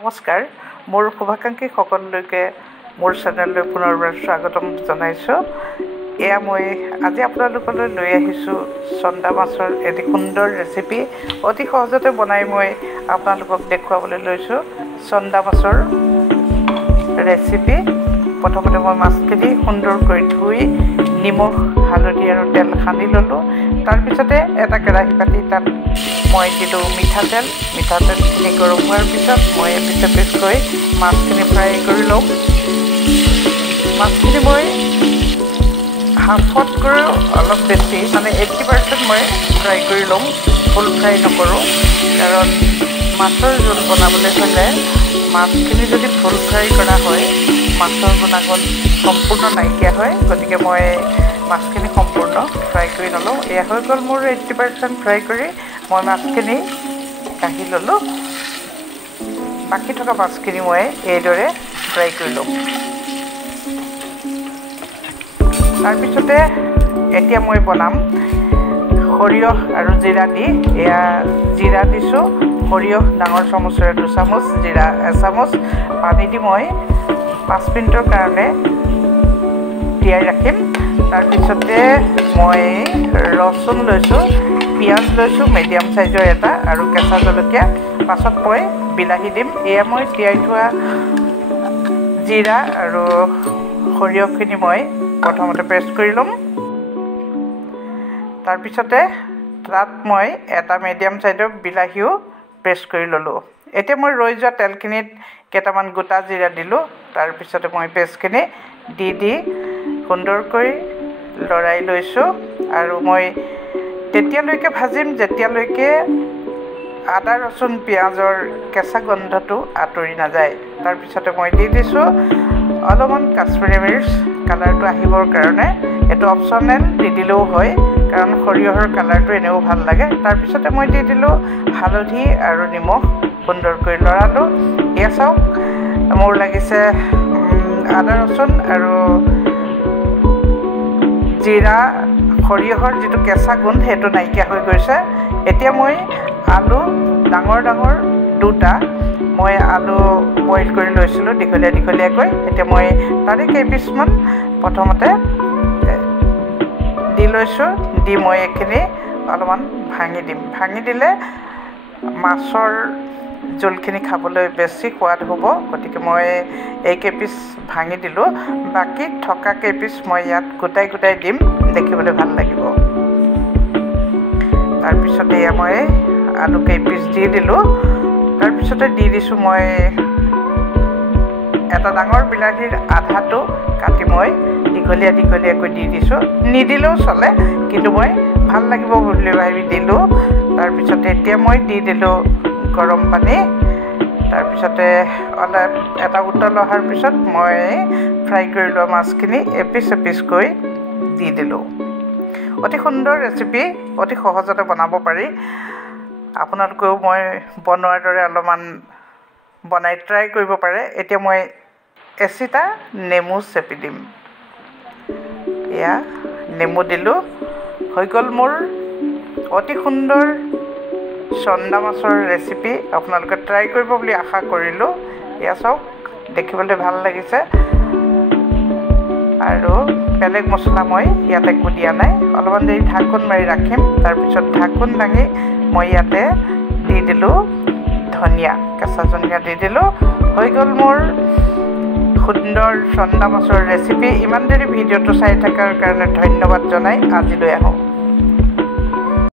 নমস্কাৰ মোৰ শুভাকাংক্ষী সকলোকে মোৰ চেনেললৈ পুনৰবাৰ স্বাগতম জনাইছোঁ। এয়া মই আজি আপোনালোকলৈ লৈ আহিছোঁ চন্দা মাছৰ এটি সুন্দৰ ৰেচিপি। অতি সহজতে বনাই মই আপোনালোকক দেখুৱাবলৈ লৈছোঁ চন্দা মাছৰ ৰেচিপি। প্ৰথমতে মই মাছখিনি সুন্দৰকৈ ধুই নিমখ হালধি আৰু তেল সানি ল'লোঁ। তাৰপিছতে এটা কেৰাহী পাতি তাত মই দিলোঁ মিঠাতেলখিনি গৰম হোৱাৰ পিছত মই এপিচ মাছখিনি ফ্ৰাই কৰি ল'ম। মাছখিনি মই হাফতকৈ অলপ বেছি 80% মই ফ্ৰাই কৰি ল'ম, ফুল ফ্ৰাই নকৰোঁ। কাৰণ মাছৰ জোল বনাবলৈ হ'লে মাছখিনি যদি ফুল ফ্ৰাই কৰা হয় মাছৰ গুণাগুণ সম্পূৰ্ণ নাইকিয়া হয়। গতিকে মই মাছখিনি সম্পূৰ্ণ ফ্ৰাই কৰি নলওঁ। এয়া হৈ গ'ল মোৰ 80% ফ্ৰাই কৰি মই মাছখিনি কাঢ়ি ল'লোঁ। বাকী থকা মাছখিনি মই এইদৰে ফ্ৰাই কৰি ল'ম। তাৰপিছতে এতিয়া মই বনাম সৰিয়হ আৰু জিৰা দি। এয়া জিৰা দিছোঁ, সৰিয়হ ডাঙৰ চামুচেৰে 2 চামুচ, জিৰা 1 চামুচ। পানী দি মই 5 মিনিটৰ কাৰণে তিয়াই ৰাখিম। তাৰপিছতে মই ৰচুন লৈছোঁ, পিঁয়াজ লৈছোঁ মিডিয়াম চাইজৰ এটা, আৰু কেঁচা জলকীয়া। পাছত মই বিলাহী দিম। এয়া মই তিয়াই থোৱা জিৰা আৰু সৰিয়হখিনি মই প্ৰথমতে পেষ্ট কৰি ল'ম। তাৰপিছতে তাত মই এটা মিডিয়াম চাইজৰ বিলাহীও পেষ্ট কৰি ল'লোঁ। এতিয়া মই ৰৈ যোৱা তেলখিনিত কেইটামান গোটা জিৰা দিলোঁ। তাৰপিছতে মই পেষ্টখিনি দি সুন্দৰকৈ লৰাই লৈছোঁ। আৰু মই তেতিয়ালৈকে ভাজিম যেতিয়ালৈকে আদা ৰচুন পিঁয়াজৰ কেঁচা গোন্ধটো আঁতৰি নাযায়। তাৰপিছতে মই দি দিছোঁ অলপমান কাশ্মীৰী মিৰ্চ কালাৰটো আহিবৰ কাৰণে। এইটো অপশ্যনেল, দি দিলেও হয় কাৰণ সৰিয়হৰ কালাৰটো এনেও ভাল লাগে। তাৰপিছতে মই দি দিলোঁ হালধি আৰু নিমখ, সুন্দৰকৈ লৰালোঁ। এয়া চাওক মোৰ লাগিছে আদা ৰচুন আৰু জিৰা সৰিয়হৰ যিটো কেঁচা গোন্ধ সেইটো নাইকিয়া হৈ গৈছে। এতিয়া মই আলু ডাঙৰ দুটা মই আলু বইল কৰি লৈছিলোঁ দীঘলীয়াকৈ। এতিয়া মই তাৰে কেইপিচমান প্ৰথমতে দি লৈছোঁ। দি মই এইখিনি অলপমান ভাঙি দিম। ভাঙি দিলে মাছৰ জোলখিনি খাবলৈ বেছি সোৱাদ হ'ব। গতিকে মই এই কেইপিচ ভাঙি দিলোঁ। বাকী থকা কেইপিচ মই ইয়াত গোটাই দিম, দেখিবলৈ ভাল লাগিব। তাৰপিছতে এয়া মই আলু কেইপিচ দি দিলোঁ। তাৰপিছতে দি দিছোঁ মই এটা ডাঙৰ বিলাহীৰ আধাটো কাটি মই দীঘলীয়াকৈ দি দিছোঁ। নিদিলেও চলে, কিন্তু মই ভাল লাগিব বুলি ভাবি দিলোঁ। তাৰপিছতে এতিয়া মই দি দিলোঁ গৰম পানী। তাৰপিছতে অলপ এটা উতল অহাৰ পিছত মই ফ্ৰাই কৰি লোৱা মাছখিনি এপিচকৈ দি দিলোঁ। অতি সুন্দৰ ৰেচিপি, অতি সহজতে বনাব পাৰি। আপোনালোকেও মই বনোৱাৰ দৰে অলপমান বনাই ট্ৰাই কৰিব পাৰে। এতিয়া মই এচিটা নেমু চেপি দিম। এয়া নেমু দিলোঁ। হৈ গ'ল মোৰ অতি সুন্দৰ চন্দা মাছৰ ৰেচিপি। আপোনালোকে ট্ৰাই কৰিব বুলি আশা কৰিলোঁ। এয়া চাওক দেখিবলৈ ভাল লাগিছে। আৰু বেলেগ মছলা মই ইয়াত একো দিয়া নাই। অলপমান দেৰি ঢাকোন মাৰি ৰাখিম। তাৰপিছত ঢাকোন দাঙি মই ইয়াতে দি দিলোঁ ধনিয়া, কেঁচা ধনিয়া দি দিলোঁ। হৈ গ'ল মোৰ সুন্দৰ চন্দা মাছৰ ৰেচিপি। ইমান দেৰি ভিডিঅ'টো চাই থকাৰ কাৰণে ধন্যবাদ জনাই আজিলৈ আহোঁ।